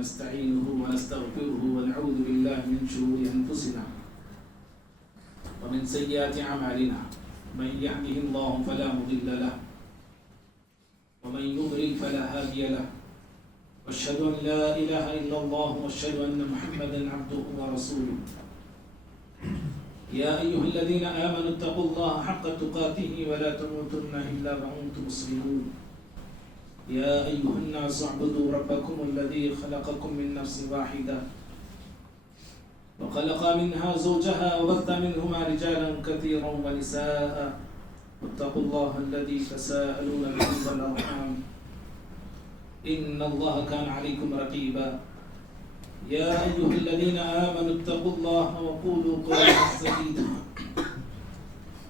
ونستعينه ونستغفره ونعوذ بالله من شرور أنفسنا ومن سيئات أعمالنا من يهده الله فلا مضل له ومن يضلل فلا هادي له واشهد أن لا إله إلا الله واشهد أن محمدا عبده ورسوله يا أيها الذين آمنوا اتقوا الله حق تقاته ولا تموتن إلا وأنتم مسلمون يا أيها الناس اعبدوا ربكم الذي خلقكم من نفس واحدة وخلق منها زوجها وبث منهما رجالا كثيرا ونساء واتقوا الله الذي تساءلون به والأرحام إن الله كان عليكم رقيبا يا أيها الذين آمنوا اتقوا الله وقولوا قولا سديدا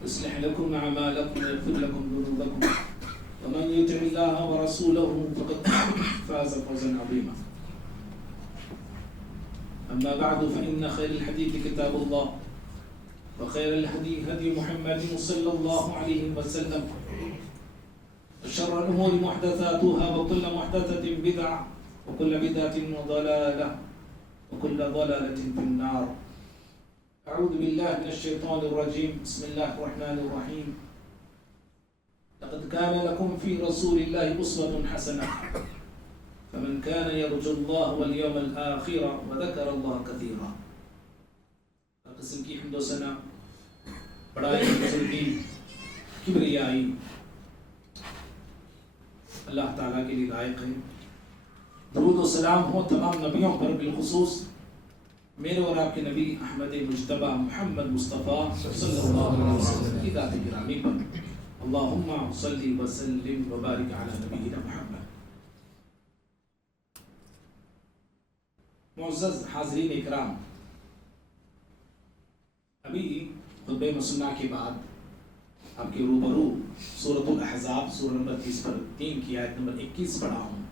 يصلح لكم أعمالكم ويغفر لكم ذنوبكم ومن يطع الله ورسوله فقد فاز فوزا عظيما أما بعد فإن خير الحديث كتاب الله وخير الهدي هدي محمد صلى الله عليه وسلم وشر الأمور محدثاتها وكل محدثة بدعة وكل بدعة ضلالة وكل ضلالة في النار أعوذ بالله من الشيطان الرجيم بسم الله الرحمن الرحيم لقد كان لكم في رسول الله أسوة حسنة فمن كان يرجو الله واليوم الآخر وذكر الله كثيرا قسم کی حمد و ثنا بڑائی بزرگی کبریائی اللہ تعالیٰ کے لیے لائق ہے. درود و سلام ہو تمام نبیوں پر بالخصوص میرے اور آپ کے نبی احمد مجتبی محمد مصطفیٰ صلی اللہ علیہ وسلم کی ذات گرامی پر. اللہم صلی وسلم وبارک علی نبینا محمد. معزز حاضرین اکرام، ابھی خطبہ مسنہ کے بعد آپ کے روبرو سورۃ الاحزاب سورہ نمبر 30 پر 3 کی آیت نمبر 21 پڑھا ہوں.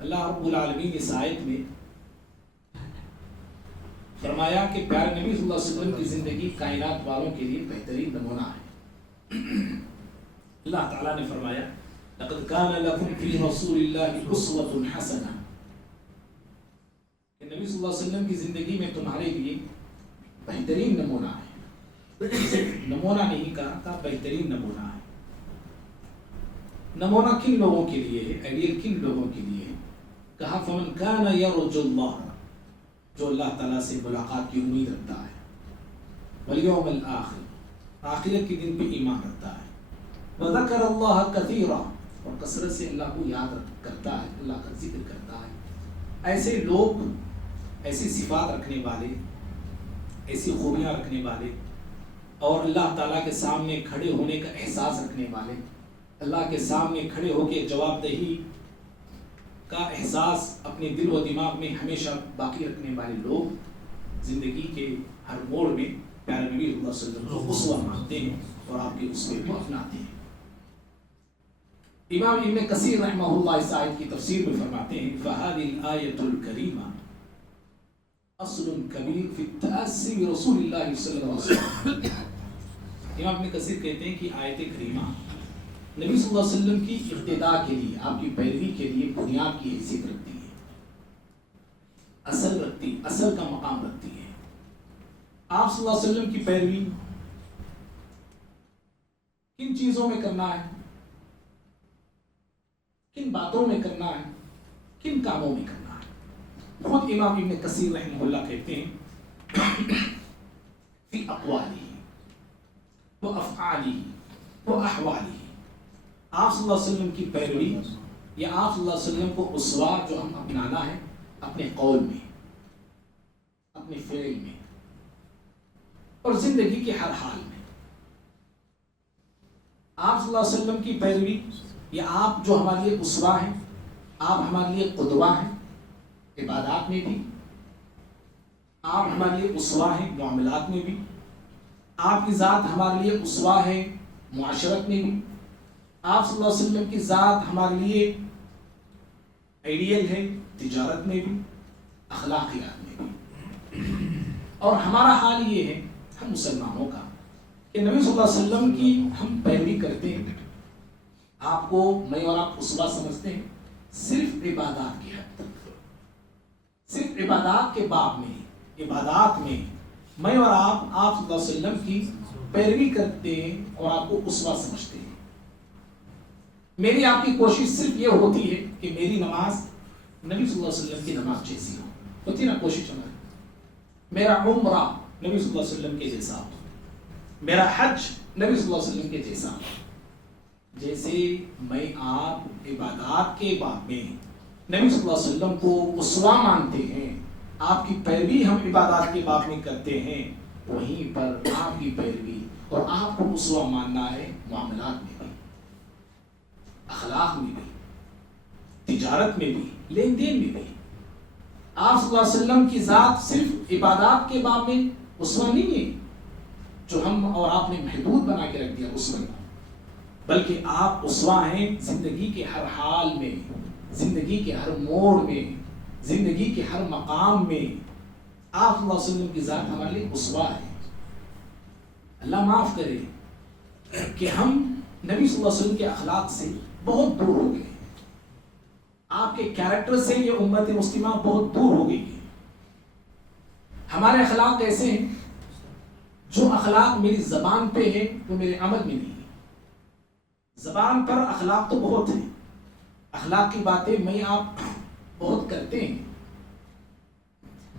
اللہ رب العالمین اس آیت میں فرمایا کہ پیارے نبی صلی اللہ علیہ وسلم کی زندگی کائنات والوں کے لیے بہترین نمونہ ہے. اللہ تعالیٰ نے فرمایا لقد كان لكم في رسول الله أسوة حسنة، کہ نبی صلی اللہ علیہ وسلم کی زندگی میں تمہارے لیے بہترین نمونہ ہے. نمونہ نہیں کہا بہترین نمونہ ہے. نمونہ کن لوگوں کے لیے ہے؟ آئیڈیل کن لوگوں کے لیے ہے؟ کہا فمن كان يرجو الله، جو اللہ تعالیٰ سے ملاقات کی امید رکھتا ہے، والیوم الآخر، آخرت کے دن پہ ایمان رکھتا ہے، وذکر اللہ کثیرا، اور کثرت سے اللہ کو یاد کرتا ہے، اللہ کا ذکر کرتا ہے. ایسے لوگ، ایسی صفات رکھنے والے، ایسی خوبیاں رکھنے والے، اور اللہ تعالیٰ کے سامنے کھڑے ہونے کا احساس رکھنے والے، اللہ کے سامنے کھڑے ہو کے جواب دہی کا احساس اپنے دل و دماغ میں ہمیشہ باقی رکھنے والے لوگ زندگی کے ہر موڑ میں پیارے نبی صلی اللہ علیہ وسلم کو اسوہ مانتے ہیں اور آپ کے اسوے کو اپناتے ہیں. امام ابن کثیر رحمہ اللہ اس آیت کی تفسیر میں فرماتے ہیں فَهَذِهِ الْآيَةُ الْكَرِيمَةُ اصل کبیر فی التأسی برسول اللہ صلی اللہ علیہ وسلم. امام ابن کثیر کہتے ہیں کہ آیت کریمہ نبی صلی اللہ علیہ وسلم کی اقتداء کے لیے، آپ کی پیروی کے لیے بنیاد کی حیثیت رکھتی ہے، اصل کا مقام رکھتی ہے. آپ صلی اللہ علیہ وسلم کی پیروی کن چیزوں میں کرنا ہے، کن باتوں میں کرنا ہے، کن کاموں میں کرنا ہے. خود امام ابن کثیر رحمہ اللہ کہتے ہیں فی اقوالہ و افعالہ و احوالہ، آپ صلی اللہ علیہ وسلم کی پیروی یا آپ صلی اللہ علیہ وسلم کو اسوہ جو ہم اپنانا ہے اپنے قول میں، اپنے فعل میں اور زندگی کے ہر حال میں. آپ صلی اللہ علیہ وسلم کی پیروی یا آپ جو ہمارے لیے اسوہ ہیں، آپ ہمارے لیے قدوہ ہیں عبادات میں بھی، آپ ہمارے لیے اسوہ ہیں معاملات میں بھی، آپ کی ذات ہمارے لیے اسوہ ہے معاشرت میں بھی، آپ صلی اللہ علیہ وسلم کی ذات ہمارے لیے آئیڈیل ہے تجارت میں بھی، اخلاقیات میں بھی. اور ہمارا حال یہ ہے ہم مسلمانوں کا کہ نبی صلی اللہ علیہ وسلم کی ہم پیروی کرتے ہیں. آپ کو میں اور آپ اسوہ سمجھتے ہیں صرف عبادات کی حد تک، صرف عبادات کے باب میں، عبادات میں میں اور آپ صلی اللہ علیہ وسلم کی پیروی کرتے ہیں اور آپ کو اسوہ سمجھتے ہیں. میری آپ کی کوشش صرف یہ ہوتی ہے کہ میری نماز نبی صلی اللہ علیہ وسلم کی نماز جیسی ہو. ہوتی نا کوشش ہماری. میرا عمرہ نبی صلی اللہ علیہ وسلم کے جیسا ہو، میرا حج نبی صلی اللہ علیہ وسلم کے جیسا ہو. جیسے میں آپ عبادات کے باب میں نبی صلی اللہ علیہ وسلم کو اسوہ مانتے ہیں، آپ کی پیروی ہم عبادات کے باب میں کرتے ہیں، وہیں پر آپ کی پیروی اور آپ کو اسوہ ماننا ہے معاملات میں بھی، اخلاق میں بھی، تجارت میں بھی، لین دین میں بھی. آپ صلی اللہ علیہ وسلم کی ذات صرف عبادات کے باب میں اسوہ نہیں ہے جو ہم اور آپ نے محدود بنا کے رکھ دیا اسوہ کا، بلکہ آپ اسوہ ہیں زندگی کے ہر حال میں، زندگی کے ہر موڑ میں، زندگی کے ہر مقام میں. آپ صلی اللہ علیہ وسلم کی ذات ہمارے لیے اسوہ ہے. اللہ معاف کرے کہ ہم نبی صلی اللہ علیہ وسلم کے اخلاق سے بہت دور ہو گئے. آپ کے کیریکٹر سے یہ امت مسلمہ بہت دور ہو گئی ہے. ہمارے اخلاق ایسے ہیں جو اخلاق میری زبان پہ ہے وہ میرے عمل میں نہیں ہے. زبان پر اخلاق تو بہت ہیں، اخلاق کی باتیں میں آپ بہت کرتے ہیں،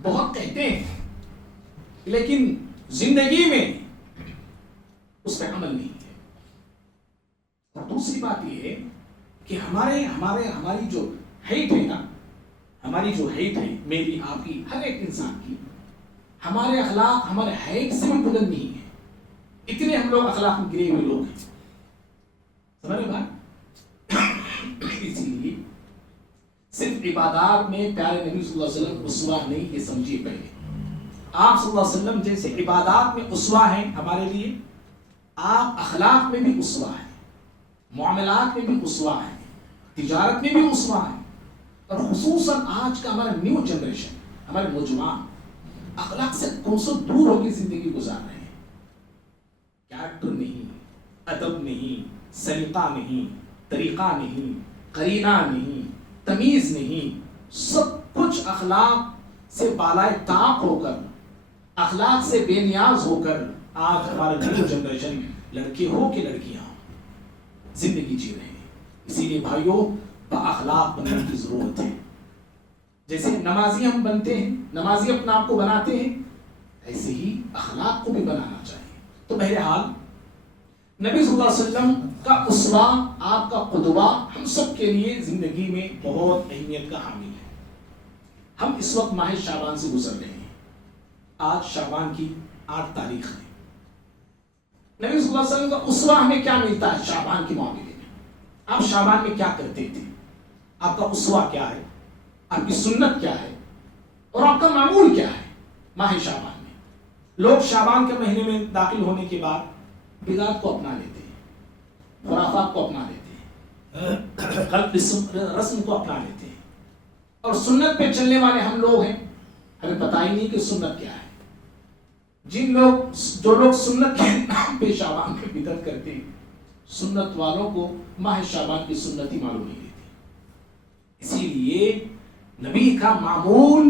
بہت کہتے ہیں، لیکن زندگی میں اس پہ عمل نہیں ہے. اور دوسری بات یہ ہے کہ ہماری جو ہیٹ ہے نا، ہماری جو ہیٹ ہے میری آپ کی ہر ایک انسان کی، ہمارے اخلاق ہمارے ہیٹ سے بھی بلند نہیں ہے. اتنے ہم لوگ اخلاق میں گرے ہوئے لوگ ہیں. سمجھ رہے بات؟ اسی لیے صرف عبادات میں پیارے نبی صلی اللہ علیہ وسلم اسوہ نہیں، یہ سمجھیے پہلے. آپ صلی اللہ علیہ وسلم جیسے عبادات میں اسوہ ہیں ہمارے لیے، آپ اخلاق میں بھی اسوہ ہیں، معاملات میں بھی اسوہ ہیں، تجارت میں بھی اسوہ ہیں. اور خصوصاً آج کا ہمارا نیو جنریشن، ہمارے نوجوان اخلاق سے کوسوں دور ہو کے زندگی گزار رہے ہیں. کیریکٹر نہیں، ادب نہیں، سلیقہ نہیں، طریقہ نہیں، قرینہ نہیں، تمیز نہیں، سب کچھ اخلاق سے بالائے طاق ہو کر، اخلاق سے بے نیاز ہو کر آج ہمارے نیو جنریشن لڑکے ہو کے لڑکیاں زندگی جی رہے ہیں. اسی لیے بھائیوں با اخلاق بننے کی ضرورت ہے. جیسے نمازی ہم بنتے ہیں، نمازی اپنا آپ کو بناتے ہیں، ایسے ہی اخلاق کو بھی بنانا چاہیے. تو بہرحال نبی صلی اللہ علیہ وسلم کا اسوہ، آپ کا قدوہ ہم سب کے لیے زندگی میں بہت اہمیت کا حامل ہے. ہم اس وقت ماہ شعبان سے گزر رہے ہیں. آج شعبان کی 8 تاریخ ہے. نبی صلی اللہ علیہ وسلم کا اسوہ ہمیں کیا ملتا ہے شعبان کے معاملے میں؟ آپ شعبان میں کیا کرتے تھے؟ آپ کا اسوہ کیا ہے؟ آپ کی سنت کیا ہے؟ اور آپ کا معمول کیا ہے ماہ شعبان میں؟ لوگ شعبان کے مہینے میں داخل ہونے کے بعد بدعات کو اپنا لیتے ہیں، خرافات کو اپنا لیتے ہیں، غلط رسم کو اپنا لیتے ہیں، اور سنت پہ چلنے والے ہم لوگ ہیں، ہمیں پتہ ہی نہیں کہ سنت کیا ہے. جو لوگ سنت کے نام پہ شعبان میں بدعت کرتے ہیں، سنت والوں کو ماہ شعبان کی سنت ہی معلوم نہیں رہتی. اسی لیے نبی کا معمول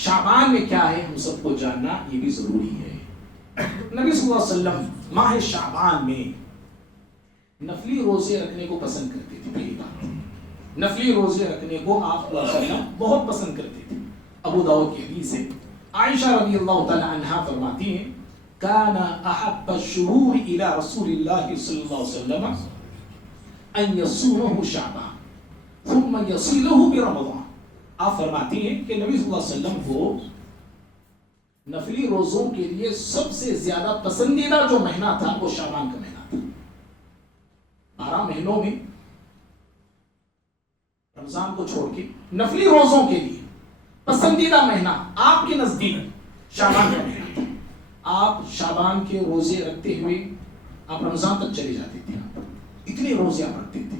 شعبان میں کیا ہے ہم سب کو جاننا یہ بھی ضروری ہے. نبی صلی اللہ علیہ وسلم ماہ شعبان میں نفلی روزے رکھنے کو پسند کرتے تھے. پہلی بات نفلی روزے رکھنے کو آپ صلی اللہ علیہ وسلم بہت پسند کرتے تھے. ابو داؤد کی حدیث ہے، عائشہ رضی اللہ تعالی عنہا فرماتی ہیں کان احب الشهور الى رسول اللہ صلی اللہ علیہ وسلم ان يصومه شعبان ثم يصله برمضان. آپ فرماتی ہیں کہ نبی صلی اللہ علیہ وسلم کو نفلی روزوں کے لیے سب سے زیادہ پسندیدہ جو مہینہ تھا وہ شعبان کا مہینہ تھا. 12 مہینوں میں رمضان کو چھوڑ کے نفلی روزوں کے لیے پسندیدہ مہینہ آپ کے نزدیک شعبان کا مہینہ تھا. آپ شعبان کے روزے رکھتے ہوئے آپ رمضان تک چلے جاتے تھے. آپ اتنے روزے آپ رکھتے تھے.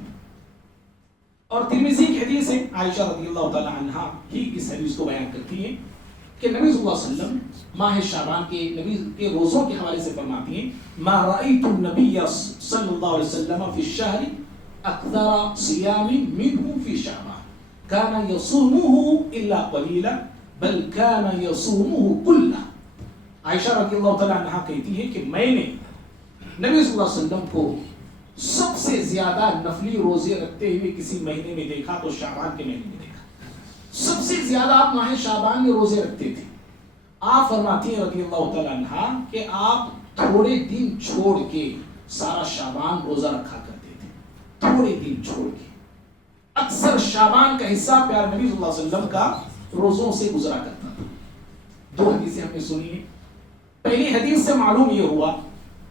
اور ترمذی کی حدیث ہے، عائشہ رضی اللہ تعالی عنہا ہی اس حدیث کو بیان کرتی ہیں کہ نبی صلی اللہ علیہ وسلم ماہ شعبان کے نبی کے روزوں کے حوالے سے فرماتی ہیں ما رأيت النبي صلی اللہ علیہ وسلم في الشهر اکثر صیام منه في شعبان كان يصومه الا قليلا بل كان يصومه كله. عائشہ رضی اللہ تعالیٰ عنہا کہتی ہے کہ میں نے نبی صلی اللہ علیہ وسلم کو سب سے زیادہ نفلی روزے رکھتے ہوئے کسی مہینے میں دیکھا تو شعبان کے مہینے میں دیکھا. سب سے زیادہ آپ ماہ شعبان میں روزے رکھتے تھے. آپ فرماتی ہیں رضی اللہ تعالیٰ عنہا کہ آپ تھوڑے دن چھوڑ کے سارا شعبان روزہ رکھا کرتے تھے. تھوڑے دن چھوڑ کے اکثر شعبان کا حصہ پیارے نبی صلی اللہ علیہ وسلم کا روزوں سے گزرا کرتا تھا. دو حدیثیں ہم نے سنی ہیں. پہلی حدیث سے معلوم یہ ہوا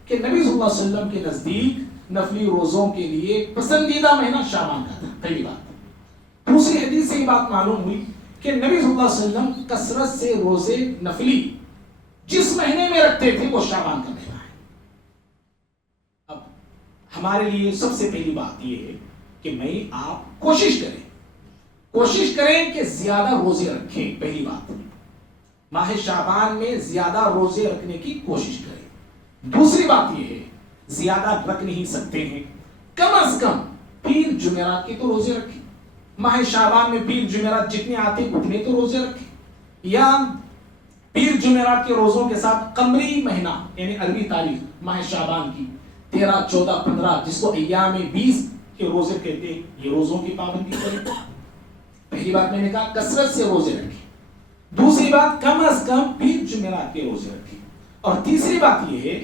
کہ نبی صلی اللہ علیہ وسلم کے نزدیک نفلی روزوں کے لیے پسندیدہ مہینہ شعبان کا تھا. پہلی بات. دوسری حدیث سے یہ بات معلوم ہوئی کہ نبی صلی اللہ علیہ وسلم کثرت سے روزے نفلی جس مہینے میں رکھتے تھے وہ شعبان کا مہینہ ہے. اب ہمارے لیے سب سے پہلی بات یہ ہے کہ میں آپ کوشش کریں کہ زیادہ روزے رکھیں. پہلی بات ماہ شعبان میں زیادہ روزے رکھنے کی کوشش کریں. دوسری بات یہ ہے زیادہ رکھ نہیں سکتے ہیں کم از کم پیر جمعرات کے تو روزے رکھیں. ماہ شعبان میں پیر جمعرات جتنے آتے اتنے تو روزے رکھیں. یا پیر جمعرات کے روزوں کے ساتھ قمری مہینہ یعنی عربی تاریخ ماہ شعبان کی 13, 14, 15 جس کو ایام 20 کے روزے کہتے ہیں یہ روزوں کی پابندی کریں. پہلی بات میں نے کہا کثرت سے روزے رکھیں. دوسری بات کم از کم پیر جمعرات کے روزے رکھیں. اور تیسری بات یہ ہے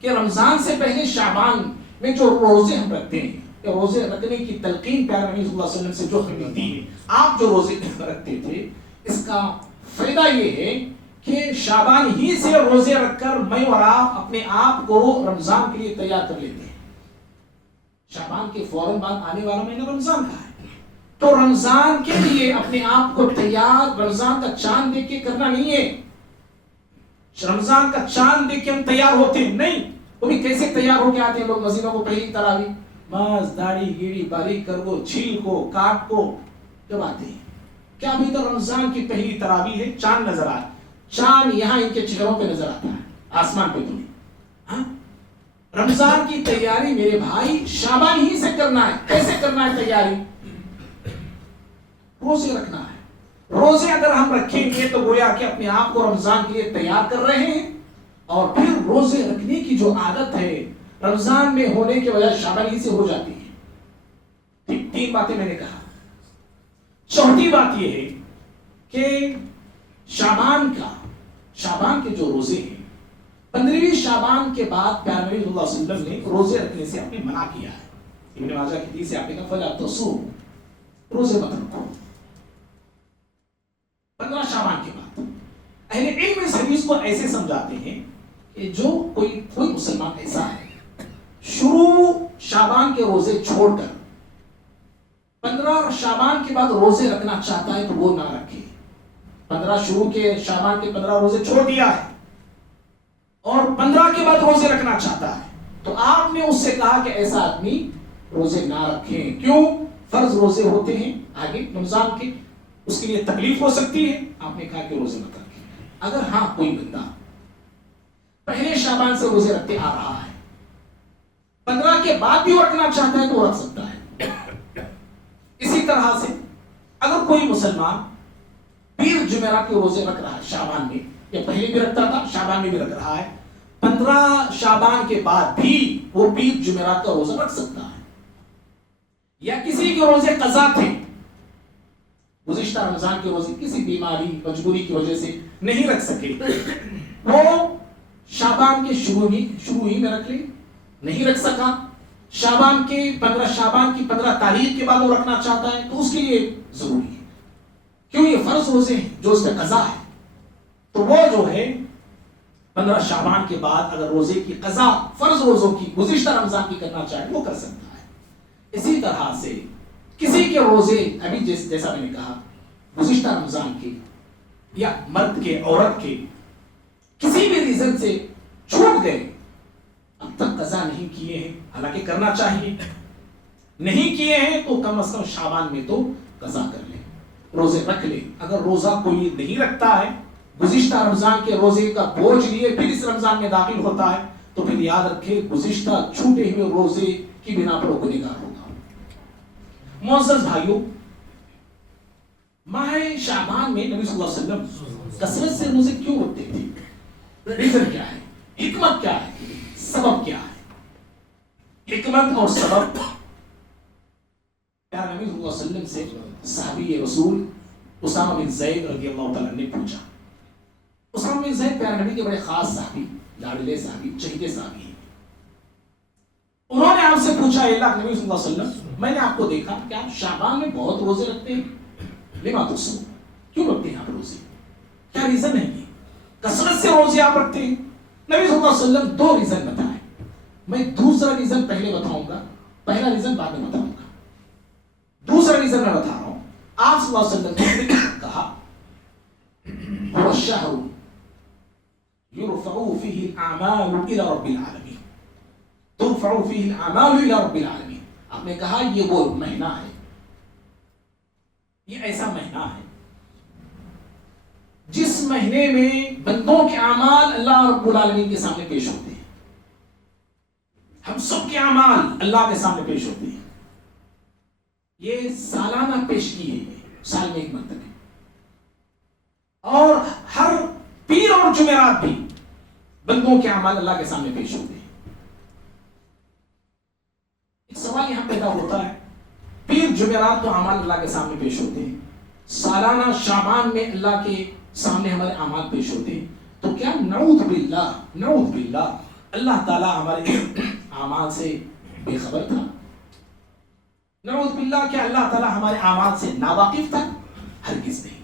کہ رمضان سے پہلے شعبان میں جو روزے ہم رکھتے ہیں یا روزے رکھنے کی تلقین پیارے نبی صلی اللہ علیہ وسلم سے جو ہمیں ملتی ہے آپ جو روزے رکھتے تھے اس کا فائدہ یہ ہے کہ شعبان ہی سے روزے رکھ کر میں اور آپ اپنے آپ کو رمضان کے لیے تیار کر لیتے ہیں. شعبان کے فوراً بعد آنے والا مہینہ رمضان کا ہے تو رمضان کے لیے اپنے آپ کو تیار رمضان کا چاند دیکھ کے کرنا نہیں ہے. رمضان کا چاند دیکھ کے ہم تیار ہوتے ہیں نہیں. وہ بھی کیسے تیار ہو کے آتے ہیں لوگ مسجدوں کو پہلی تراویح بس داڑھی گیڑی باریک کر کو چھیل کو کاٹ کو جب آتے ہیں کیا ابھی تو رمضان کی پہلی تراویح ہے چاند نظر آئے. چاند یہاں ان کے چہروں پہ نظر آتا ہے آسمان پہ تمہیں. ہاں رمضان کی تیاری میرے بھائی شعبان ہی سے کرنا ہے. کیسے کرنا ہے تیاری؟ روزے رکھنا ہے. روزے اگر ہم رکھیں گے تو گویا کہ اپنے آپ کو رمضان کے لیے تیار کر رہے ہیں. اور پھر روزے رکھنے کی جو عادت ہے رمضان میں ہونے کے وجہ شعبان ہی سے ہو جاتی ہے. ٹھیک 3 باتیں میں نے کہا. چوتھی بات یہ ہے کہ شعبان کے جو روزے ہیں 15ویں شعبان کے بعد پیارے نبی صلی اللہ علیہ وسلم نے روزے رکھنے سے اپنے منع کیا ہے. ابن ماجہ کی حدیث سے آپ نے کہا فلا تصوم روزے مت رکھو 15 شعبان کے بعد. اہل علم اس حدیث کو ایسے سمجھاتے ہیں کہ جو کوئی مسلمان ایسا ہے شروع شعبان کے روزے چھوڑ کر 15 شعبان کے بعد روزے رکھنا چاہتا ہے تو وہ نہ رکھے. 15 شروع کے شعبان کے 15 روزے چھوڑ دیا ہے اور 15 کے بعد روزے رکھنا چاہتا ہے تو آپ نے اس سے کہا کہ ایسا آدمی روزے نہ رکھیں. کیوں؟ فرض روزے ہوتے ہیں آگے رمضان کے اس کے لیے تکلیف ہو سکتی ہے. آپ نے کہا کہ روزے مت رکھیں. اگر ہاں کوئی بندہ پہلے شعبان سے روزے رکھتے آ رہا ہے 15 کے بعد بھی رکھنا چاہتا ہے تو رکھ سکتا ہے. اسی طرح سے اگر کوئی مسلمان پیر جمعرات کے روزے رکھ رہا ہے شعبان میں یا پہلے بھی رکھتا تھا شعبان میں بھی رکھ رہا ہے 15 شعبان کے بعد بھی وہ پیر جمعرات کا روزہ رکھ سکتا ہے. یا کسی کے روزے قضا تھے گزشتہ رمضان کے روزے کسی بیماری مجبوری کی وجہ سے نہیں رکھ سکے وہ شعبان کے شروع ہی میں رکھ لے. نہیں رکھ سکا شعبان کی 15 تاریخ کے بعد وہ رکھنا چاہتا ہے تو اس کے لیے ضروری ہے. کیوں؟ یہ فرض روزے ہیں جو اس میں قضا ہے تو وہ جو ہے 15 شعبان کے بعد اگر روزے کی قضا فرض روزوں کی گزشتہ رمضان کی کرنا چاہے وہ کر سکتا ہے. اسی طرح سے کسی کے روزے ابھی جیسا میں نے کہا گزشتہ رمضان کے یا مرد کے عورت کے کسی بھی ریزن سے چھوٹ گئے اب تک قضا نہیں کیے ہیں حالانکہ کرنا چاہیے نہیں کیے ہیں تو کم از کم شعبان میں تو قضا کر لیں روزے رکھ لیں. اگر روزہ کوئی نہیں رکھتا ہے گزشتہ رمضان کے روزے کا بوجھ لیے پھر اس رمضان میں داخل ہوتا ہے تو پھر یاد رکھے گزشتہ چھوٹے ہوئے روزے کی بنا پر گنہگار ہوگا. معزز بھائیوں ماہ شعبان میں نبی صلی اللہ علیہ وسلم کثرت سے روزے کیوں رکھتے تھے؟ ریزن کیا ہے؟ حکمت کیا ہے؟ سبب کیا ہے؟ حکمت اور سبب پیارے نبی صلی اللہ علیہ وسلم سے صحابی رسول اسامہ بن زید رضی اللہ تعالیٰ نے پوچھا. اسامہ بن زید پیارے نبی کے بڑے خاص صحابی، لاڈلے صحابی، چہیتے صحابی ہیں. انہوں نے آپ سے پوچھا اے اللہ کے نبی صلی اللہ علیہ وسلم، میں نے آپ کو دیکھا کہ آپ شعبان میں بہت روزے رکھتے ہیں، لما تصوم، کیوں رکھتے ہیں آپ روزے؟ کیا ریزن ہے یہ؟ کثرت سے روزے آپ رکھتے ہیں. نبی صلی اللہ علیہ وسلم دو ریزن بتائے. میں دوسرا ریزن پہلے بتاؤں گا، پہلا ریزن بعد میں بتاؤں گا. دوسرا ریزن میں بتا رہا ہوں. آپ صلی اللہ علیہ وسلم نے کہا هو الشهر يرفع فيه الاعمال الى رب العالمين، ترفع فيه الاعمال الى رب العالمين. آپ نے کہا یہ وہ مہینہ ہے، یہ ایسا مہینہ ہے جس مہینے میں بندوں کے اعمال اللہ رب العالمین کے سامنے پیش ہوتے ہیں. ہم سب کے اعمال اللہ کے سامنے پیش ہوتے ہیں. یہ سالانہ پیشگی ہے، سال میں ایک مرتبہ. اور ہر پیر اور جمعرات بھی بندوں کے اعمال اللہ کے سامنے پیش ہوتے ہیں. ایک سوال یہاں پیدا ہوتا ہے، پیر جمعرات تو اعمال اللہ کے سامنے پیش ہوتے ہیں، سالانہ شعبان میں اللہ کے سامنے ہمارے اعمال پیش ہوتے ہیں، تو کیا نعوذ باللہ اللہ تعالیٰ ہمارے اعمال سے بے خبر تھا؟ نعوذ باللہ کیا اللہ تعالیٰ ہمارے اعمال سے ناواقف تھا؟ ہرگز نہیں.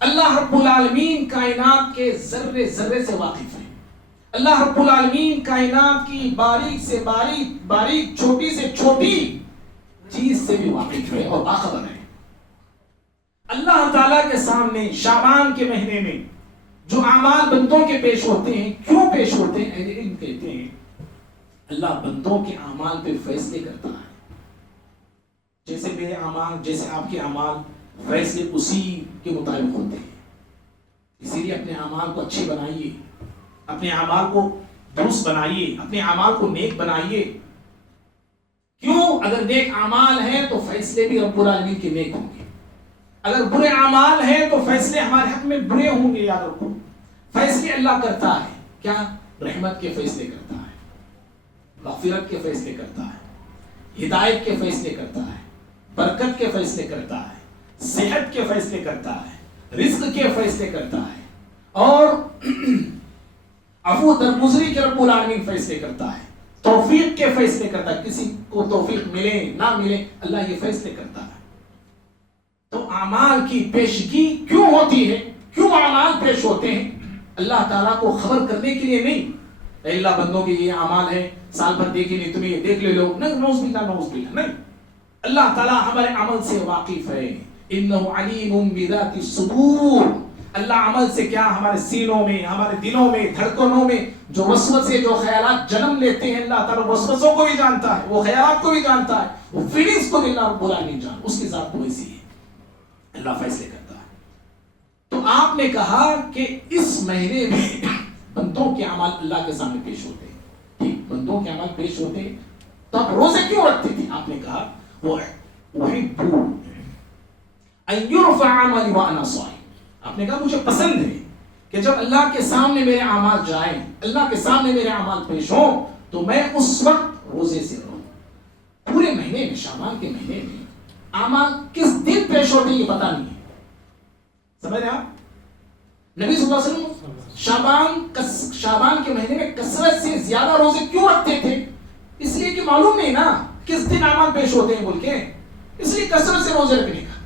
اللہ رب العالمین کائنات کے ذرے ذرے سے واقف ہے. اللہ رب العالمین کائنات کی باریک سے باریک چھوٹی سے چھوٹی چیز سے بھی واقف ہے اور باخبر ہے. اللہ تعالیٰ کے سامنے شعبان کے مہینے میں جو اعمال بندوں کے پیش ہوتے ہیں، کیوں پیش ہوتے ہیں؟ اہل علم کہتے ہیں اللہ بندوں کے اعمال پہ فیصلے کرتا ہے. جیسے میرے اعمال، جیسے آپ کے اعمال، فیصلے اسی کے مطابق ہوتے ہیں. اسی لیے اپنے اعمال کو اچھے بنائیے، اپنے اعمال کو درست بنائیے، اپنے اعمال کو نیک بنائیے. کیوں؟ اگر نیک اعمال ہیں تو فیصلے بھی رب العالمین کے نیک ہوں گے. اگر برے اعمال ہیں تو فیصلے ہمارے حق میں برے ہوں گے. یاد رکھو، فیصلے اللہ کرتا ہے. کیا؟ رحمت کے فیصلے کرتا ہے، مغفرت کے فیصلے کرتا ہے، ہدایت کے فیصلے کرتا ہے، برکت کے فیصلے کرتا ہے، صحت کے فیصلے کرتا ہے، رزق کے فیصلے کرتا ہے، اور عفو درگزری کے رب العالمین فیصلے کرتا ہے، توفیق کے فیصلے کرتا ہے. کسی کو توفیق ملے نہ ملے اللہ یہ فیصلے کرتا ہے. تو اعمال کی پیشگی کیوں ہوتی ہے؟ کیوں اعمال پیش ہوتے ہیں؟ اللہ تعالیٰ کو خبر کرنے کے لیے نہیں. اے اللہ بندوں کے یہ اعمال ہے، سال بھر دیکھے نہیں، تمہیں یہ دیکھ لے لو. نہیں، نعوذ باللہ نہیں. اللہ تعالیٰ ہمارے عمل سے واقف ہے. انہ علیم بذات الصدور. اللہ عمل سے کیا ہمارے سینوں میں، ہمارے دلوں میں، دھڑکنوں میں جو وسوسے، جو خیالات جنم لیتے ہیں، اللہ تعالیٰ وسوسوں کو بھی جانتا ہے، وہ خیالات کو بھی جانتا ہے، وہ فیلنگز کو بھی اللہ رب العالمین جانتا ہے. اس کی ذات تو ایسی ہے، اللہ فیصلے کرتا ہے. تو آپ نے کہا کہ اس مہینے میں بندوں کے اعمال اللہ کے سامنے پیش ہوتے ہیں. ٹھیک، بندوں کے اعمال پیش ہوتے ہیں تو آپ روزے کیوں رکھتے تھے؟ آپ نے کہا آپ نے کہا مجھے پسند ہے کہ جب اللہ کے سامنے میرے اعمال جائیں، اللہ کے سامنے میرے اعمال پیش ہوں تو میں اس وقت روزے سے رہوں. پورے مہینے میں، شعبان کے مہینے میں اعمال کس دن پیش ہوتے ہیں یہ پتہ نہیں ہے. سمجھ رہے آپ؟ نبی صلی اللہ علیہ وسلم شعبان کے مہینے میں کثرت سے زیادہ روزے کیوں رکھتے تھے؟ اس لیے کہ معلوم نہیں نا کس دن اعمال پیش ہوتے ہیں بول کے، اس لیے کثرت سے روزے رکھنے کا.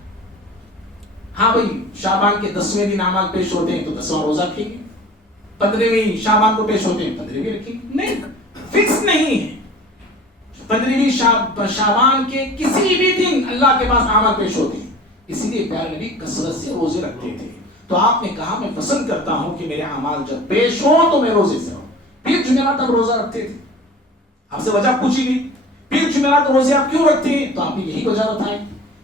ہاں بھائی، شعبان کے 10ویں دن اعمال پیش ہوتے ہیں تو 10واں روزہ رکھیں گے. 15ویں شعبان کو پیش ہوتے ہیں 15ویں رکھیں گے. نہیں، فکس نہیں ہے. 15ویں شعبان کے کسی بھی دن اللہ کے پاس اعمال پیش ہوتے ہیں. اسی لیے پیارے نبی کثرت سے روزے رکھتے تھے. تو آپ نے کہا میں پسند کرتا ہوں کہ میرے اعمال جب پیش ہوں تو میں روزے سے رہوں. پھر جمعرات تک روزہ رکھتے تھے. آپ سے وجہ پوچھی گئی، پھر جمعرات روزے آپ کیوں رکھتے ہیں؟ تو آپ نے یہی وجہ بتائی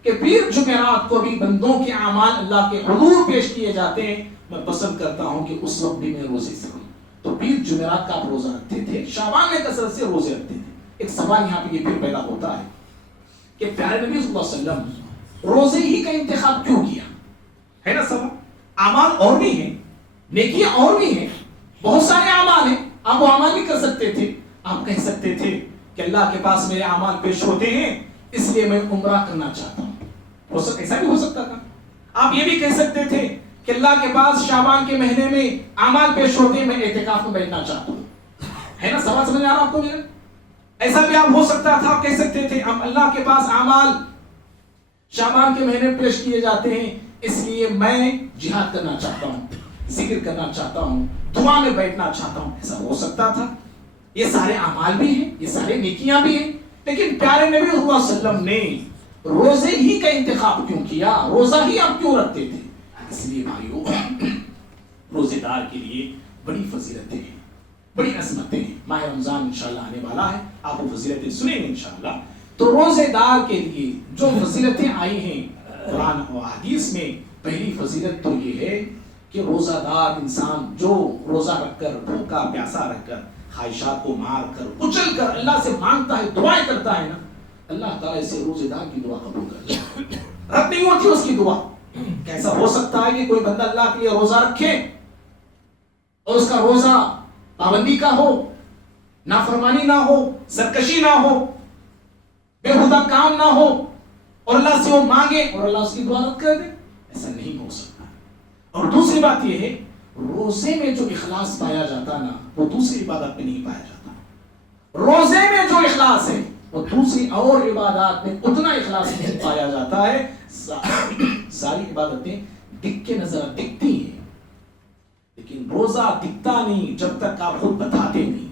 کہ پیر جمعرات کو بھی بندوں کے اعمال اللہ کے حضور پیش کیے جاتے ہیں. میں پسند کرتا ہوں کہ اس وقت بھی میں روزے سے رہوں. تو پیر جمعرات کا آپ روزہ رکھتے تھے، شعبان میں کثرت سے روزے رکھتے تھے. ایک سوال یہاں پہ یہ پھر پیدا ہوتا ہے کہ پیارے نبی صلی اللہ علیہ وسلم روزے ہی کا انتخاب کیوں کیا؟ اور بھی ہیں, نیکیاں اور بھی ہیں, بہت سارے اعمال ہیں. آپ وہ اعمال بھی کر سکتے تھے. آپ کہہ سکتے تھے کہ اللہ کے پاس میرے اعمال پیش ہوتے ہیں اس لیے میں عمرہ کرنا چاہتا ہوں. ایسا بھی ہو سکتا تھا. آپ یہ بھی کہہ سکتے تھے کہ اللہ کے پاس شعبان کے مہینے میں اعمال پیش ہوتے ہیں, میں اعتکاف میں بیٹھنا چاہتا ہوں. ہے نا سوال سمجھ آ رہا آپ کو میرا؟ ایسا بھی آپ ہو سکتا تھا. آپ کہہ سکتے تھے اللہ کے پاس اعمال شعبان کے مہینے پیش کیے جاتے ہیں اس لیے میں جہاد کرنا چاہتا ہوں, ذکر کرنا چاہتا ہوں, دعا میں بیٹھنا چاہتا ہوں. ایسا ہو سکتا تھا. یہ سارے اعمال بھی ہیں, یہ سارے نیکیاں بھی ہیں. لیکن پیارے نبی صلی اللہ علیہ وسلم نے روزے ہی کا انتخاب کیوں کیا؟ روزہ ہی آپ کیوں رکھتے تھے؟ اس لیے بھائیو روزے دار کے لیے بڑی فضیلتیں ہیں, بڑی عظمتیں ہیں. ماہ رمضان انشاءاللہ آنے والا ہے, آپ وہ فضیلتیں سنیں گے انشاءاللہ. تو روزے دار کے لیے جو فضیلتیں آئی ہیں قرآن و حدیث میں, پہلی فضیلت تو یہ ہے کہ روزہ دار انسان جو روزہ رکھ کر, بھوکا پیاسا رکھ کر, خواہشات کو مار کر, کچل کر اللہ سے مانگتا ہے, دعائیں کرتا ہے نا, اللہ تعالیٰ اسے روزے دار کی دعا قبول کرتا ہے. رد نہیں ہوتی اس کی دعا. کیسا ہو سکتا ہے کہ کوئی بندہ اللہ کے لیے روزہ رکھے اور اس کا روزہ پابندی کا ہو, نافرمانی نہ ہو, سرکشی نہ ہو, بےہودہ کام نہ ہو, اور اللہ سے وہ مانگے اور اللہ اس کی دعا رد کر دے؟ ایسا نہیں ہو سکتا. اور دوسری بات یہ ہے, روزے میں جو اخلاص پایا جاتا نا وہ دوسری عبادت میں نہیں پایا جاتا. روزے میں جو اخلاص ہے وہ دوسری اور عبادات میں اتنا اخلاص نہیں پایا جاتا ہے. ساری عبادتیں دکھ کے نظر دکھتی ہیں لیکن روزہ دکھتا نہیں جب تک آپ خود بتاتے نہیں.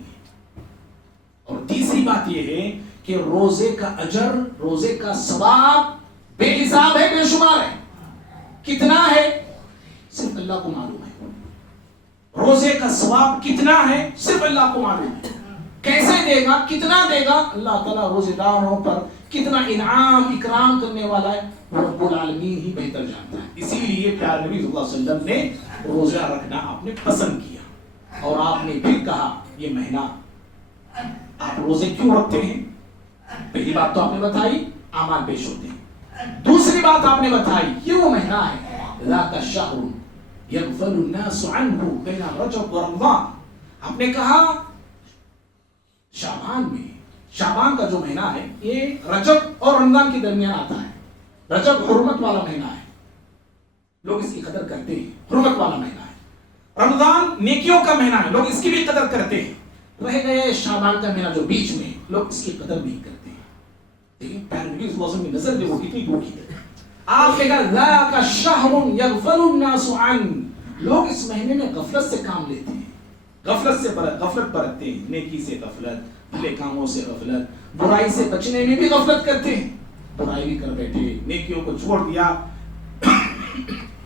اور تیسری بات یہ ہے کہ روزے کا اجر, روزے کا ثواب بے حساب ہے, بے شمار ہے. کتنا ہے صرف اللہ کو معلوم ہے. روزے کا ثواب کتنا ہے صرف اللہ کو معلوم ہے. کیسے دے گا, کتنا دے گا, اللہ تعالیٰ روزے داروں پر کتنا انعام اکرام کرنے والا ہے وہ رب العالمین ہی بہتر جانتا ہے. اسی لیے پیارے نبی صلی اللہ علیہ وسلم نے روزہ رکھنا آپ نے پسند کیا. اور آپ نے پھر کہا یہ مہینہ آپ روزے کیوں رکھتے ہیں؟ پہلی بات تو آپ نے بتائی اعمال پیش ہوتے ہیں. دوسری بات آپ نے بتائی یہ وہ مہینہ ہے ذاک الشہر یغفل الناس عنہ بین رجب و رمضان. آپ نے کہا شعبان میں, شعبان کا جو مہینہ ہے یہ رجب اور رمضان کے درمیان آتا ہے. رجب حرمت والا مہینہ ہے, لوگ اس کی قدر کرتے ہیں, حرمت والا مہینہ ہے. رمضان نیکیوں کا مہینہ ہے, لوگ اس کی بھی قدر کرتے ہیں. رہ گئے شعبان کا مہینہ جو بیچ میں, لوگ اس کی قدر نہیں کرتے ہیں. لیکن پیارے نبی صلی اللہ علیہ وسلم کی نظر جو کتنی دور کی ہے. آپ نے کہا ذاک الشہر یغفل الناس عنہ, لوگ اس مہینے میں غفلت سے کام لیتے ہیں, غفلت برتتے ہیں, نیکی سے غفلت, بھلے کاموں سے غفلت, برائی سے بچنے میں بھی غفلت کرتے ہیں. برائی بھی کر بیٹھے, نیکیوں کو چھوڑ دیا,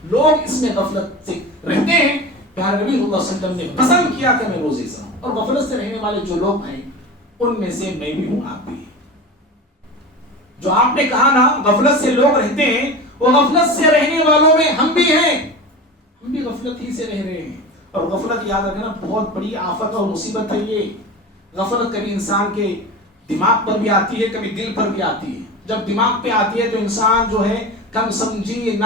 لوگ اس میں غفلت سے رہتے ہیں. پیارے نبی صلی اللہ علیہ وسلم نے پسند کیا کہ میں روزے سے رہوں. اور غفلت سے رہنے والے جو لوگ ہیں ان میں سے میں بھی ہوں, آپ بھی. جو آپ نے کہا نا غفلت سے لوگ رہتے ہیں, وہ غفلت سے رہنے والوں میں ہم بھی ہیں. ہم بھی غفلت ہی سے رہ رہے ہیں. اور غفلت یاد رکھنا بہت بڑی آفت اور مصیبت ہے. یہ غفلت کبھی انسان کے دماغ پر بھی آتی ہے, کبھی دل پر بھی آتی ہے. جب دماغ پہ آتی ہے تو انسان جو ہے کم سمجھی,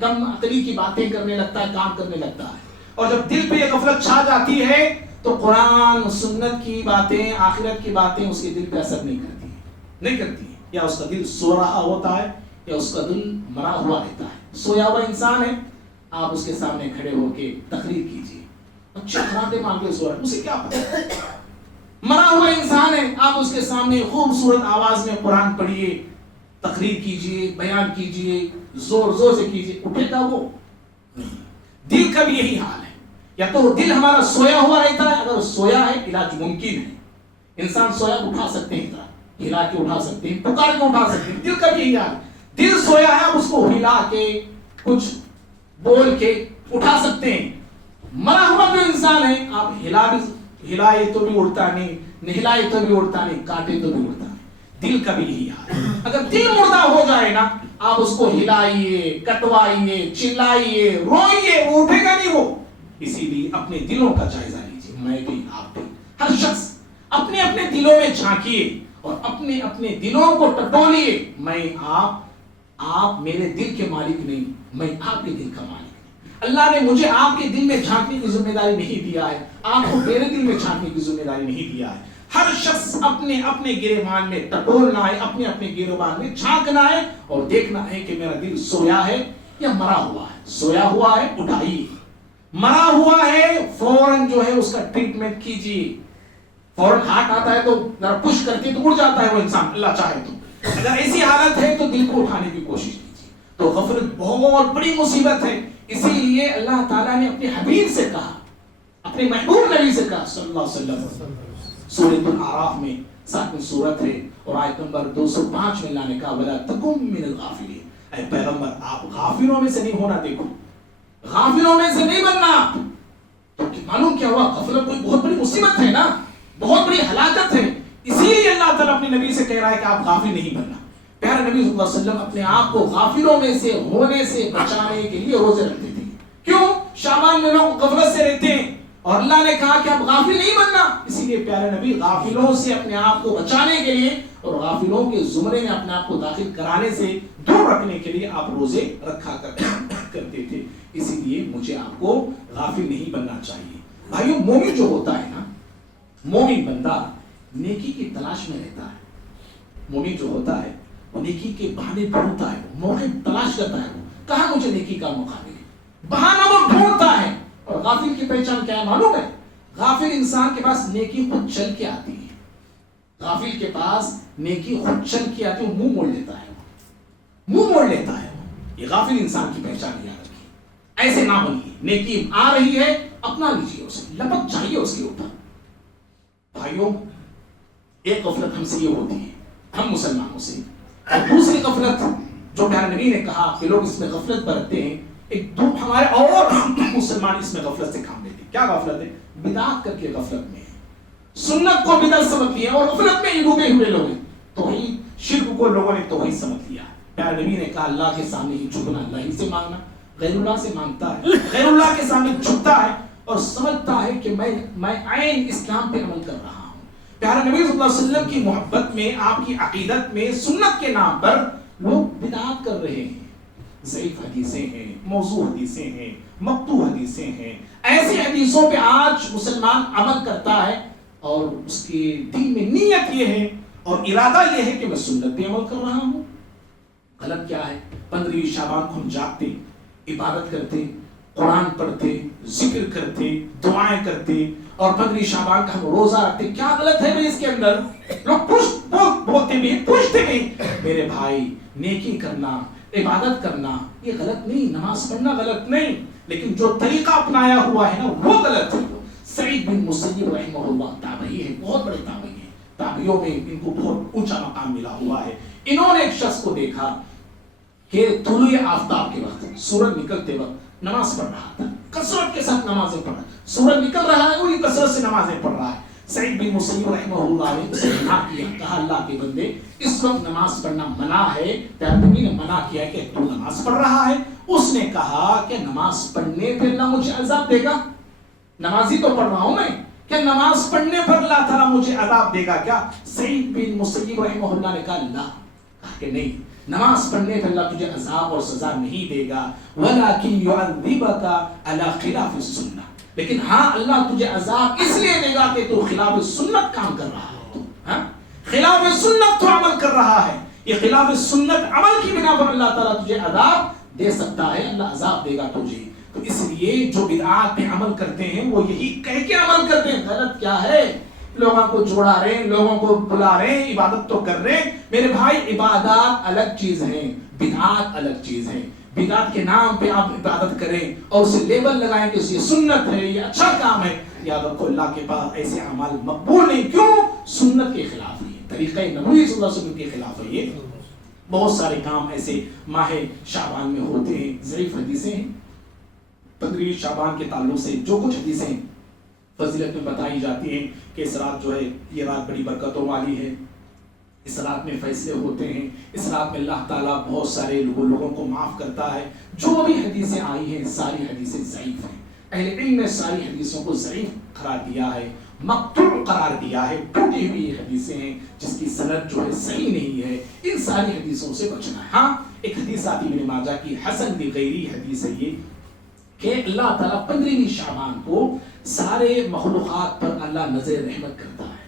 کم عقلی کی باتیں کرنے لگتا ہے, کام کرنے لگتا ہے. اور جب دل پہ یہ غفلت چھا جاتی ہے تو قرآن سنت کی باتیں, آخرت کی باتیں اس کے دل پہ اثر نہیں کرتی. یا اس کا دل سو رہا ہوتا ہے یا اس کا دل مرا ہوا رہتا ہے. سویا ہوا انسان ہے, آپ اس کے سامنے کھڑے ہو کے تقریر کیجیے, اچھے خراتے مان کے سو رہا ہے, اسے کیا پتا. مرا ہوا انسان ہے, آپ اس کے سامنے خوبصورت آواز میں قرآن پڑھیے, تقریر کیجیے, بیان کیجیے, زور زور سے کیجیے, اٹھے گا وہ؟ دل کا بھی یہی حال ہے. یا تو دل ہمارا سویا ہوا رہتا ہے, اگر سویا ہے علاج ممکن ہے. انسان سویا اٹھا سکتے ہیں, ہلا کے اٹھا سکتے ہیں, پکار کے اٹھا سکتے ہیں. دل کا بھی یہی حال ہے. دل سویا ہے, آپ اس کو ہلا کے کچھ بول کے اٹھا سکتے ہیں. مرا ہوا جو انسان ہے, آپ ہلائے تو بھی اڑتا نہیں, نہلائے تو بھی اڑتا نہیں, کاٹے تو بھی اڑتا نہیں. دل کا بھی یہی حال ہے. اگر دل مردہ ہو جائے نا, آپ اس کو ہلائیے, کٹوائیے, چلائیے, روئیے, وہ اٹھے گا نہیں وہ. اسی لیے اپنے دلوں کا جائزہ لیجیے, میں بھی آپ بھی, ہر شخص اپنے اپنے دلوں میں جھانکیے اور اپنے اپنے دلوں کو ٹٹولیے. میں آپ میرے دل کے مالک نہیں, میں آپ کے دل کا مالک. اللہ نے مجھے آپ کے دل میں جھانکنے کی ذمہ داری نہیں دیا ہے، آپ کو میرے دل میں جھانکنے کی ذمہ داری نہیں دیا ہے۔ ہر شخص اپنے اپنے گریبان میں ٹٹولنا ہے، اپنے اپنے گریبان میں جھانکنا ہے اور دیکھنا ہے کہ میرا دل سویا ہے یا مرا ہوا ہے۔ سویا ہوا ہے اٹھائیے، مرا ہوا ہے فوراً جو ہے اس کا ٹریٹمنٹ کیجیے۔ فوراً ہارٹ آتا ہے تو ذرا پش کرتے تو اڑ جاتا ہے وہ انسان، اللہ چاہے تو۔ اگر ایسی حالت ہے تو دل کو اٹھانے کی کوشش کیجیے۔ تو غفلت بہت بڑی مصیبت ہے، اسی لیے اللہ تعالیٰ نے اپنے حبیب سے کہا، اپنے محبوب نبی سے کہا صلی اللہ علیہ وسلم، سورۃ الاعراف میں 7ویں سورت ہے اور آیت نمبر 205 میں اللہ نے کہا وَلَا تَكُن مِّنَ الْغَافِلِينَ، اے پیغمبر آپ غافلوں میں سے نہیں ہونا، دیکھو غافلوں میں سے نہیں بننا۔ تو معلوم کیا ہوا، غفلت کوئی بہت بڑی مصیبت ہے نا، بہت بڑی ہلاکت ہے، اسی لیے اللہ تعالیٰ اپنے نبی سے کہہ رہا ہے کہ آپ غافل نہیں بننا۔ پیارے نبی صلی اللہ علیہ وسلم اپنے آپ کو غافلوں میں سے ہونے سے بچانے کے لیے روزے رکھتے تھے۔ کیوں؟ شعبان میں لوگ غفلت سے رہتے ہیں اور اللہ نے کہا کہ آپ غافل نہیں بننا، اسی لیے پیارے نبی غافلوں سے اپنے آپ کو بچانے کے لیے اور غافلوں کے زمرے میں اپنے آپ کو داخل کرانے سے دور رکھنے کے لیے آپ روزے رکھا کرتے تھے۔ اسی لیے مجھے آپ کو غافل نہیں بننا چاہیے۔ بھائیو، مومن جو ہوتا ہے نا، مومن بندہ نیکی کی تلاش میں رہتا ہے۔ مومن جو ہوتا ہے وہ نیکی کے بہانے ڈھونڈتا ہے، موقع تلاش کرتا ہے، وہ کہاں مجھے نیکی کا موقع ملے، بہانہ وہ ڈھونڈتا ہے۔ اور غافل کی پہچان کیا ہے معلوم ہے؟ غافل انسان کے پاس نیکی خود چل کے آتی ہے، غافل کے پاس نیکی خود چل کے آتی ہے، وہ منہ موڑ لیتا ہے، منہ موڑ لیتا ہے۔ یہ غافل انسان کی پہچان یاد رکھیے، ایسے نہ بنیے۔ نیکی آ رہی ہے اپنا لیجیے اسے، لپک جائیے اس کے اوپر۔ بھائیوں، ایک غفلت ہم سے یہ ہوتی ہے، ہم مسلمانوں سے، اور دوسری غفلت جو پیارے نبی نے کہا کہ لوگ اس میں غفلت برتتے ہیں، ایک دو ہمارے اور مسلمان اس میں غفلت سے کام لیتے ہیں۔ کیا غفلت ہے؟ بدعت کر کے غفلت میں ہے، سنت کو بدعت سمجھ لیا اور غفلت میں ہی ڈوبے ہوئے لوگ ہیں۔ توحید، شرک کو لوگوں نے توحید سمجھ لیا۔ پیارے نبی نے کہا اللہ کے سامنے ہی جھکنا، اللہ ہی سے مانگنا، غیر اللہ سے مانگتا ہے، غیر اللہ کے سامنے جھکتا ہے اور سمجھتا ہے کہ میں عین اسلام پہ عمل کر رہا ہوں۔ پیارے نبی صلی اللہ علیہ وسلم کی محبت میں، آپ کی عقیدت میں سنت کے نام پر لوگ بدعات کر رہے ہیں، ضعیف حدیثیں ہیں، موضوع حدیثیں ہیں، مقطوع حدیثیں ہیں۔ ایسی حدیثوں پہ آج مسلمان عمل کرتا ہے اور اس کے دل میں نیت یہ ہے اور ارادہ یہ ہے کہ میں سنت پہ عمل کر رہا ہوں۔ غلط کیا ہے؟ 15ویں شعبان کو ہم جاگتے، عبادت کرتے، قرآن پڑھتے، ذکر کرتے، دعائیں کرتے اور 15ویں شعبان کا ہم روزہ رکھتے۔ کیا غلط ہے اس کے اندر؟ لوگ بولتے بھی، پوچھتے بھی۔ میرے بھائی، نیکی کرنا، عبادت کرنا یہ غلط نہیں، نماز پڑھنا غلط نہیں، لیکن جو طریقہ اپنایا ہوا ہے نا وہ غلط ہے۔ سعید بن مسیب رحمہ اللہ تابعی ہے، بہت بڑے تابعی ہیں، تابعیوں میں ان کو بہت اونچا مقام ملا ہوا ہے۔ انہوں نے ایک شخص کو دیکھا کہ طلوع آفتاب کے وقت، سورج نکلتے وقت نماز پڑھ رہا تھا، کثرت کے ساتھ نمازیں پڑھ رہا ہے، سورج نکل رہا ہے وہی کثرت سے نمازیں پڑھ رہا ہے۔ سعید بن مسیب رحمہ اللہ نے اسے منع کیا، کہا اللہ کے بندے اس وقت نماز پڑھنا منع ہے، پیارے نبی نے منع کیا کہ تو نماز پڑھ رہا ہے۔ اس نے کہا کہ نماز پڑھنے پہ اللہ مجھے عذاب دے گا؟ نماز ہی تو پڑھ رہا ہوں میں، کہ نماز پڑھنے پر اللہ تعالیٰ مجھے عذاب دے گا کیا؟ سعید بن مسیب رحمہ اللہ نے کہا اللہ، کہا کہ نہیں، نماز پڑھنے پر اللہ تجھے عذاب اور سزا نہیں دے گا، وَلَكِنْ يُعَذِّبَكَ عَلَى خِلَافِ السُّنَّةِ، لیکن ہاں اللہ تجھے عذاب اس لیے دے گا کہ تو خلاف سنت کام کر رہا ہے، خلاف سنت تو عمل کر رہا ہے۔ یہ خلاف سنت عمل کی بنا پر اللہ تعالیٰ تجھے عذاب دے سکتا ہے، اللہ عذاب دے گا تجھے۔ تو اس لیے جو بدعات پہ عمل کرتے ہیں وہ یہی کہہ کے عمل کرتے ہیں۔ غلط کیا ہے؟ لوگوں کو جوڑا رہے ہیں، لوگوں کو بلا رہے ہیں، عبادت تو کر رہے ہیں۔ میرے بھائی، عبادات الگ چیز ہیں، بدعات الگ چیز ہیں۔ بدعات کے نام پہ آپ عبادت کریں اور اسے لیبل لگائیں کہ یہ سنت ہے، یہ اچھا کام ہے، یاد رکھو اللہ کے پاس ایسے اعمال مقبول نہیں۔ کیوں؟ سنت کے خلاف ہے، طریقہ نبوی صلی اللہ علیہ وسلم کے خلاف ہے۔ یہ بہت سارے کام ایسے ماہ شعبان میں ہوتے ہیں، ضعیف حدیثیں ہیں 15 شعبان کے تعلق سے، جو کچھ حدیثیں فضیلت میں بتائی جاتی ہیں کہ اس رات جو ہے یہ رات بڑی برکتوں والی ہے، اس رات میں فیصلے ہوتے ہیں، اس رات میں اللہ تعالیٰ بہت سارے لوگوں کو معاف کرتا ہے۔ جو بھی حدیثیں آئی ہیں ساری حدیثیں ضعیف ہیں، اہل علم نے ساری حدیثوں کو ضعیف قرار دیا ہے، مقطوع قرار دیا ہے، ٹوٹی ہوئی حدیثیں ہیں جس کی سند جو ہے صحیح نہیں ہے۔ ان ساری حدیثوں سے بچنا ہے۔ ہاں، ایک حدیث آتی ابن ماجہ کی حسن بغیری حدیث ہے یہ کہ اللہ تعالیٰ 15ویں شعبان کو سارے مخلوقات پر اللہ نظر رحمت کرتا ہے،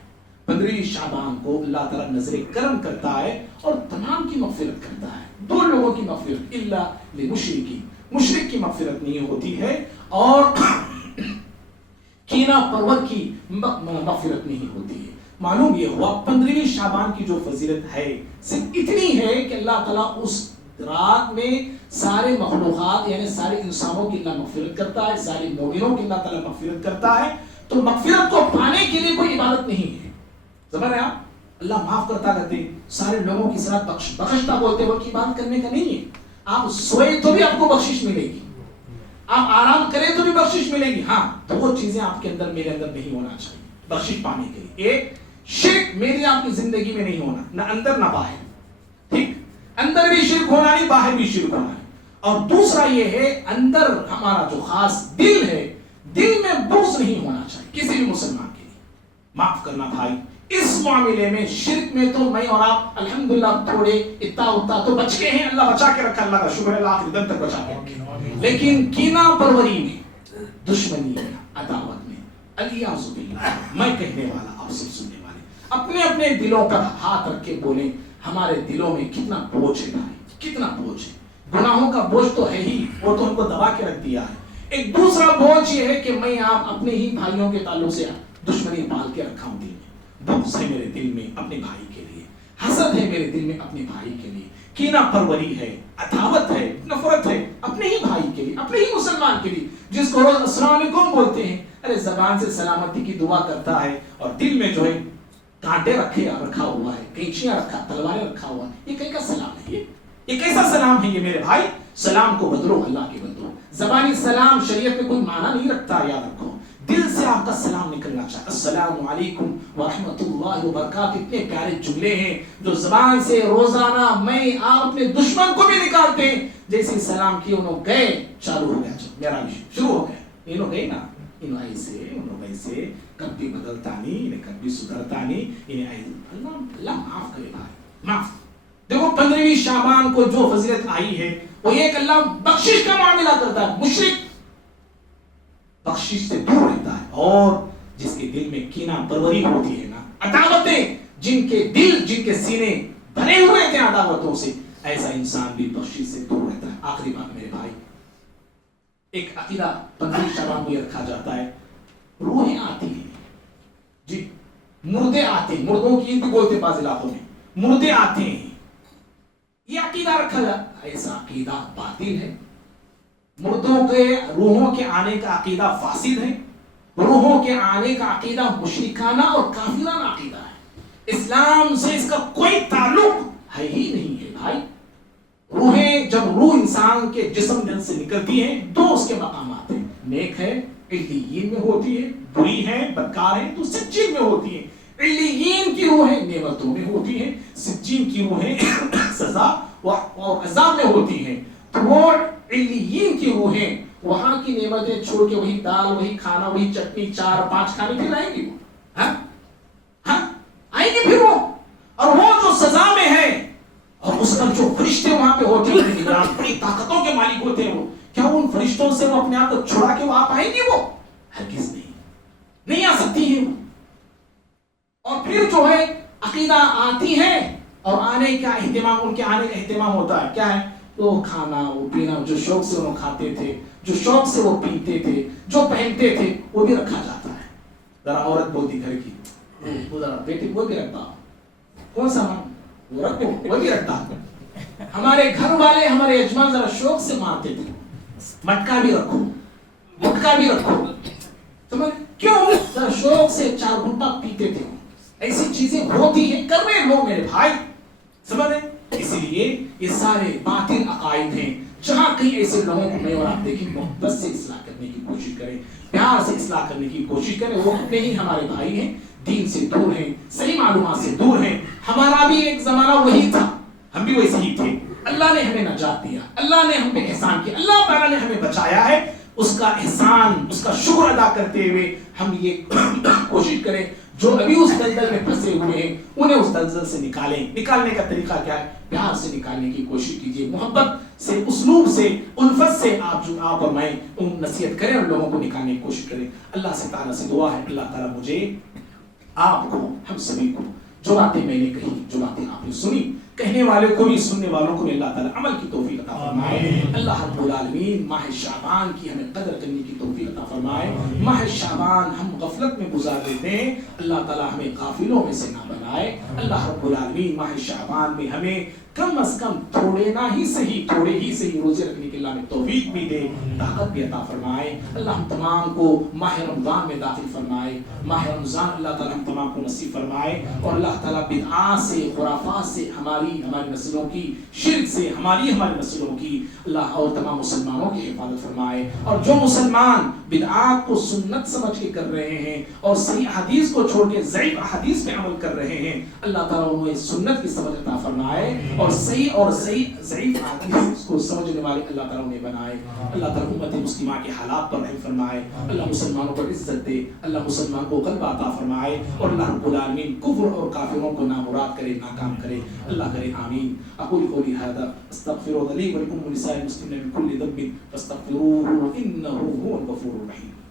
15ویں شعبان کو اللہ تعالیٰ نظر کرم کرتا ہے اور تمام کی مغفرت کرتا ہے. 2 لوگوں کی مغفرت، الا للمشرکین، مشرک کی مغفرت نہیں ہوتی ہے، اور کینہ پرور کی مغفرت نہیں ہوتی ہے. معلوم یہ ہوا 15ویں شعبان کی جو فضیلت ہے صرف اتنی ہے کہ اللہ تعالیٰ اس رات میں سارے مخلوقات یعنی سارے انسانوں کی اللہ مغفرت کرتا ہے، سارے مومنوں کی اللہ تعالیٰ مغفرت کرتا ہے. تو مغفرت کو پانے کے لیے کوئی عبادت نہیں ہے. سمجھ رہے آپ؟ اللہ معاف کرتا کہتے ہیں، سارے لوگوں کی طرح بخشتا بولتے وہ کی بات کرنے کا نہیں ہے. آپ سوئے تو بھی آپ کو بخشش ملے گی، آپ آرام کریں تو بھی بخشش ملے گی. ہاں تو وہ چیزیں آپ کے اندر میرے اندر نہیں ہونا چاہیے بخشش پانے کے لیے. ایک شرک میری آپ کی زندگی میں نہیں ہونا، نہ اندر نہ باہر. ٹھیک، اندر بھی شرک ہونا نہیں، باہر بھی شرک ہونا ہے. اور دوسرا یہ ہے اندر ہمارا جو خاص دل ہے، دل میں بغض نہیں ہونا چاہیے کسی بھی مسلمان کے لیے. معاف کرنا بھائی، اس معاملے میں شرک میں تو میں اور آپ الحمدللہ تھوڑے اتا اتا تو بچ کے ہیں، اللہ بچا کے رکھا، اللہ کا شکر ہے، اللہ آخر دم تک بچا کے رکھے. لیکن کینہ پروری میں، دشمنی میں، عداوت میں، الیاذ باللہ، میں کہنے والا آپ سب سننے والے اپنے اپنے دلوں پر ہاتھ رکھ کے بولیں ہمارے دلوں میں کتنا بوجھ ہے بھائی، کتنا بوجھ ہے. گناہوں کا بوجھ تو ہے ہی، وہ تو ہم کو دبا کے رکھ دیا ہے. ایک دوسرا بوجھ یہ ہے کہ میں آپ اپنے ہی بھائیوں کے تعلق سے دشمنی پال کے رکھا ہوں. دل میں بغض ہے میرے دل میں اپنے بھائی کے لیے، حسد ہے میرے دل میں اپنے بھائی کے لیے، کینہ پروری ہے، عداوت ہے، نفرت ہے اپنے ہی بھائی کے لیے، اپنے ہی مسلمان کے لیے جس کو روز السلام علیکم بولتے ہیں. ارے زبان سے سلامتی کی دعا کرتا ہے اور دل میں جو ہے کانٹے رکھا ہوا ہے، کینچیاں تلواریں رکھا ہوا ہے. یہ کیسا سلام ہے؟ یہ کیسا سلام ہے یہ میرے بھائی؟ سلام کو بدلو، اللہ کے بدلو. زبانی سلام شریعت میں کوئی معنی نہیں رکھتا، یاد رکھو. دل سے آپ کا سلام نکلنا چاہیے. السلام علیکم ورحمۃ اللہ وبرکاتہ. اتنے پیارے جملے ہیں جو زبان سے روزانہ میں آپ اپنے دشمن کو بھی نکالتے ہیں. جیسے سلام کیے انہوں گئے، چالو ہو گیا، میرا بھی شروع ہو گیا. انہوں گئے نا، انہوں ایسے، انہوں ویسے، کبھی بدلتا نہیں، انہیں کبھی سدھرتا نہیں، انہیں ایسے. اللہ معاف کرے بھائی، معاف. دیکھو 15ویں شعبان کو جو فضیلت آئی ہے وہ یہ کہ اللہ بخشش کا معاملہ کرتا ہے. مشرک بخشش سے دور رہتا ہے، اور جس کے دل میں کینہ پروری ہوتی ہے نا، عداوتیں، جن کے دل، جن کے سینے بھرے ہوئے تھے عداوتوں سے، ایسا انسان بھی بخشش سے دور رہتا ہے. آخری بات میرے بھائی، ایک عقیدہ 15ویں شعبان کو یہ رکھا جاتا ہے، روحیں آتی ہیں جی، مردے آتے ہیں، مردوں کی بھی بولتے بعض علاقوں میں، مردے آتے ہیں. یہ عقیدہ رکھا جاتا ہے. ایسا عقیدہ باطل ہے. مردوں کے روحوں کے آنے کا عقیدہ فاسد ہے. روحوں کے آنے کا عقیدہ مشرکانہ اور کافرانہ عقیدہ ہے. اسلام سے اس کا کوئی تعلق ہے ہی نہیں ہے بھائی. روحیں، جب روح انسان کے جسم سے نکلتی ہیں تو اس کے مقامات ہیں. نیک ہے علیین میں ہوتی ہے، بری ہے بدکار ہے تو سجین میں ہوتی ہے. علیین کی روحیں نعمتوں میں ہوتی ہیں، سجین کی روحیں سزا اور عذاب میں ہوتی ہیں. تو وہ علیین کی روحیں وہاں کی نعمتیں چھوڑ کے وہی دال، وہی کھانا، وہی چٹنی 4-5 کھانے پھر آئیں گی. وہ آئیں گے پھر وہ. اور وہ جو سزا میں ہے، اور اس کا جو فرشتے وہاں پہ ہوتے ہیں، بڑی طاقتوں کے مالک ہوتے ہیں، وہ کیا ان فرشتوں سے وہ اپنے آپ کو چھڑا کے وہ آپ آئیں گے؟ وہ ہرگز نہیں آ سکتی ہے. اور پھر جو ہے عقیدہ آتی ہے اور آنے کا اہتمام، ان کے آنے کا اہتمام ہوتا ہے. کیا ہے؟ وہ کھانا، وہ پینا، جو شوق سے انہوں کھاتے تھے، جو شوق سے وہ پیتے تھے، جو پہنتے تھے، وہ بھی رکھا جاتا ہے. ذرا عورت بولتی گھر کی، وہ ذرا بیٹی وہ بھی رکھتا. کون سا وہ رکھو، وہ بھی رکھتا. ہمارے گھر والے، ہمارے یجمان ذرا شوق سے مارتے تھے، مٹکا بھی رکھو، مٹکا بھی رکھو. سمجھ کیوں؟ ذرا شوق سے 4 گھنٹہ پیتے تھے. ایسی چیزیں ہوتی ہیں، کر رہے لوگ میرے بھائی. سمجھ رہے؟ اسی لیے یہ سارے باطل عقائد ہیں. جہاں کہیں ایسے لوگوں کو میں اور آپ دیکھیں، محبت سے اصلاح کرنے کی کوشش کریں، پیار سے اصلاح کرنے کی کوشش کریں. وہ اپنے ہی ہمارے بھائی ہیں، دین سے دور ہیں، صحیح معلومات سے دور ہیں. ہمارا بھی ایک زمانہ وہی تھا، ہم بھی ویسے ہی تھے. اللہ نے ہمیں نجات دیا، اللہ نے ہم پہ احسان کیا، اللہ تعالیٰ نے ہمیں بچایا ہے. اس کا احسان، اس کا شکر ادا کرتے ہوئے ہم یہ کوشش کریں جو ابھی اس دلدل میں پھنسے ہوئے ہیں انہیں اس دلدل سے نکالیں. نکالنے کا طریقہ کیا ہے؟ پیار سے نکالنے کی کوشش کیجیے, محبت سے, اسلوب سے, الفت سے آپ اور میں نصیحت کریں اور لوگوں کو نکالنے کی کوشش کریں. اللہ سے تعالیٰ سے دعا ہے, اللہ تعالیٰ مجھے, آپ کو, ہم سبھی کو جو باتیں میں نے کہی, جو باتیں آپ نے سنی, کہنے والے کو بھی سننے والوں کو بھی اللہ تعالیٰ عمل کی توفیق عطا فرمائے. اللہ رب العالمین ماہ شعبان کی ہمیں قدر کرنے کی توفیق عطا فرمائے. ماہ شعبان ہم غفلت میں گزار دیتے ہیں, اللہ تعالیٰ ہمیں غافلوں میں سے نہ بنائے. اللہ رب العالمین ماہ شعبان میں ہمیں کم از کم تھوڑے ہی صحیح روزے رکھنے کی اللہ ہمیں توفیق بھی دے, طاقت بھی عطا فرمائے. اللہ ہم تمام کو ماہ رمضان میں داخل فرمائے. ماہ رمضان اللہ تعالیٰ ہم تمام کو نصیب فرمائے, اور اللہ تعالیٰ بدعات سے, خرافات سے, ہماری نسلوں کی, شرک سے ہماری نسلوں کی اللہ اور تمام مسلمانوں کی حفاظت فرمائے. اور جو مسلمان بدعات کو سنت سمجھ کے کر رہے ہیں اور صحیح حدیث کو چھوڑ کے ضعیف حدیث پہ عمل کر رہے ہیں, اللہ تعالیٰ انہیں سنت کی سمجھ عطا فرمائے, اور صحیح اور ضعیف حدیث کو سمجھنے والے اللہ تعالیٰ انہیں بنائے. اللہ تعالیٰ امت مسلمہ کے حالات پر رحم فرمائے. اللہ مسلمانوں پر عزت دے, اللہ مسلمان کو غلبہ عطا فرمائے, اور اللہ رب العالمین کفر اور کافروں کو نامراد کرے, ناکام کرے. اللہ کرے آمین. اقول قولی هذا استغفر لي ولكم ولسائر المسلمين من كل ذنب فاستغفروه انه هو الغفور الرحيم.